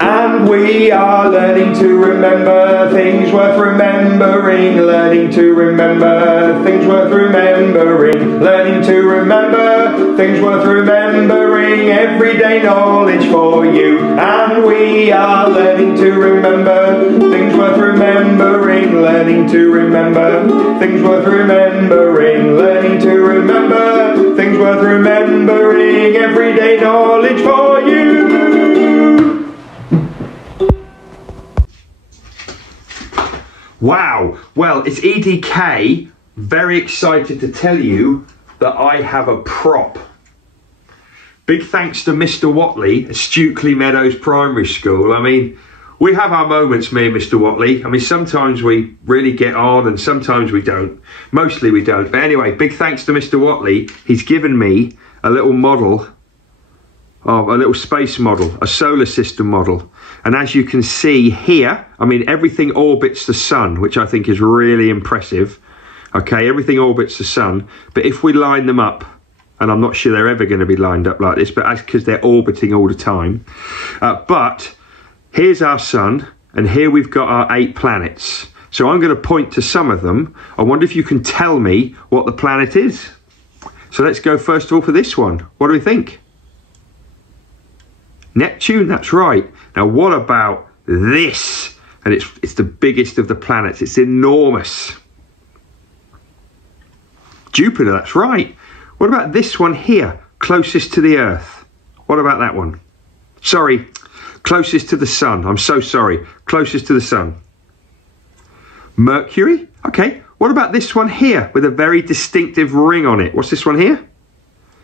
And we are learning to remember things worth remembering, learning to remember things worth remembering, learning to remember things worth remembering, everyday knowledge for you. And we are learning to remember things worth remembering, learning to remember things worth remembering, learning to remember things worth remembering, everyday knowledge for you. Wow, well, it's EDK, very excited to tell you that I have a prop. Big thanks to Mr. Watley at Stukeley Meadows Primary School. I mean, we have our moments, me and Mr. Watley. I mean, sometimes we really get on and sometimes we don't. Mostly we don't. But anyway, big thanks to Mr. Watley. He's given me a little model, a little space model, a solar system model. And as you can see here, I mean, everything orbits the sun, which I think is really impressive. Okay, everything orbits the sun. But if we line them up, and I'm not sure they're ever going to be lined up like this, but that's because they're orbiting all the time. But here's our sun, and here we've got our 8 planets. So I'm going to point to some of them. I wonder if you can tell me what the planet is. So let's go first of all for this one. What do we think? Neptune, that's right. Now what about this? And it's the biggest of the planets. It's enormous. Jupiter, that's right. What about this one here? Closest to the Earth. What about that one? Sorry, closest to the sun. I'm so sorry. Closest to the sun. Mercury? Okay. What about this one here with a very distinctive ring on it? What's this one here?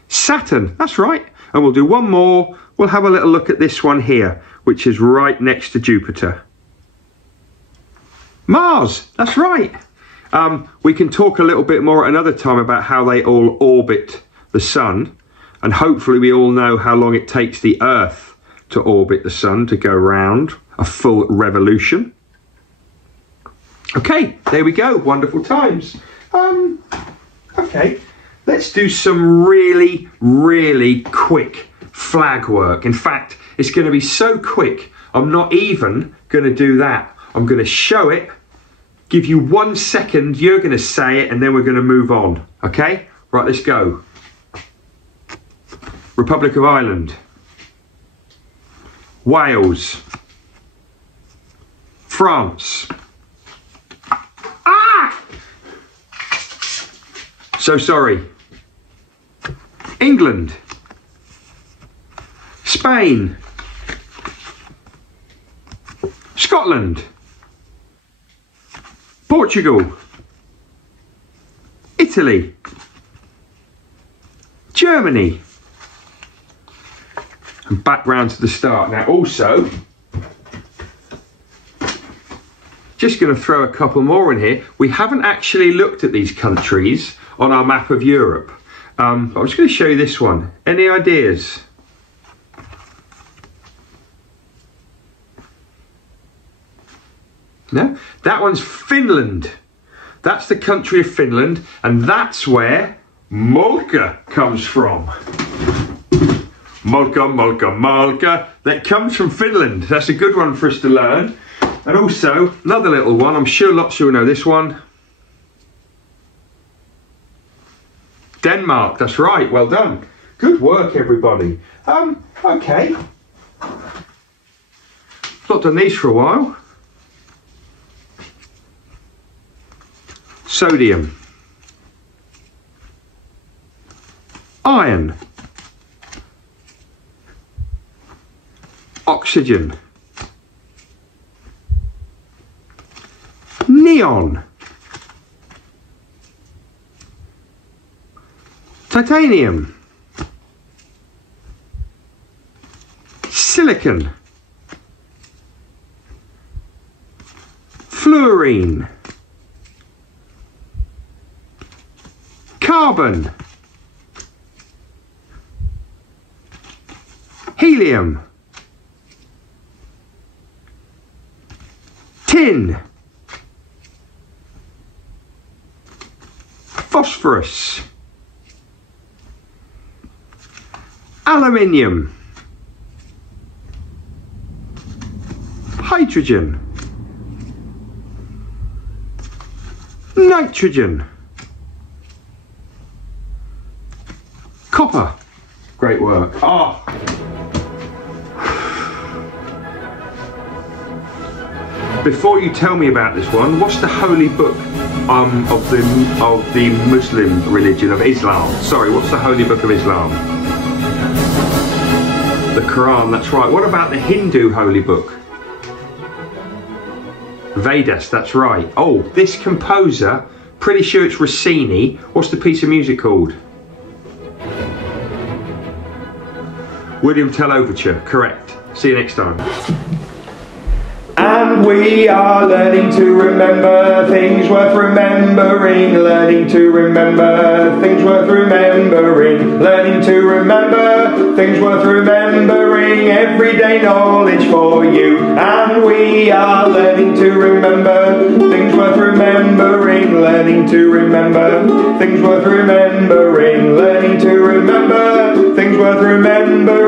Saturn, that's right. And we'll do one more. We'll have a little look at this one here, which is right next to Jupiter. Mars, that's right. We can talk a little bit more at another time about how they all orbit the sun. And hopefully we all know how long it takes the Earth to orbit the sun, to go round a full revolution. Okay, there we go. Wonderful times. Okay, let's do some really, really quick flag work. In fact, it's going to be so quick, I'm not even going to do that. I'm going to show it, give you 1 second, you're going to say it, and then we're going to move on. Okay? Right, let's go. Republic of Ireland. Wales. France. Ah! So sorry. England. Spain. Scotland. Portugal. Italy. Germany. And back round to the start. Now also, just going to throw a couple more in here. We haven't actually looked at these countries on our map of Europe. But I'm just going to show you this one. Any ideas? No? That one's Finland. That's the country of Finland, and that's where Molka comes from. Molka, Molka, Molka. That comes from Finland. That's a good one for us to learn. And also, another little one, I'm sure lots of you know this one. Denmark, that's right, well done. Good work, everybody. Okay. Not done these for a while. Sodium. Iron. Oxygen. Neon. Titanium. Silicon. Fluorine. Carbon. Helium. Tin. Phosphorus. Aluminium. hydrogen, nitrogen, copper. Great work. Oh. Before you tell me about this one, what's the holy book of the Muslim religion of Islam? Sorry, what's the holy book of Islam? The Quran, that's right. What about the Hindu holy book? Vedas, that's right. Oh, this composer, pretty sure it's Rossini. What's the piece of music called? William Tell Overture, correct. See you next time. And we are learning to remember things worth remembering, learning to remember things worth remembering, learning to remember things worth remembering, everyday knowledge for you. And we are learning to remember things worth remembering, learning to remember things worth remembering, learning to remember things worth remembering.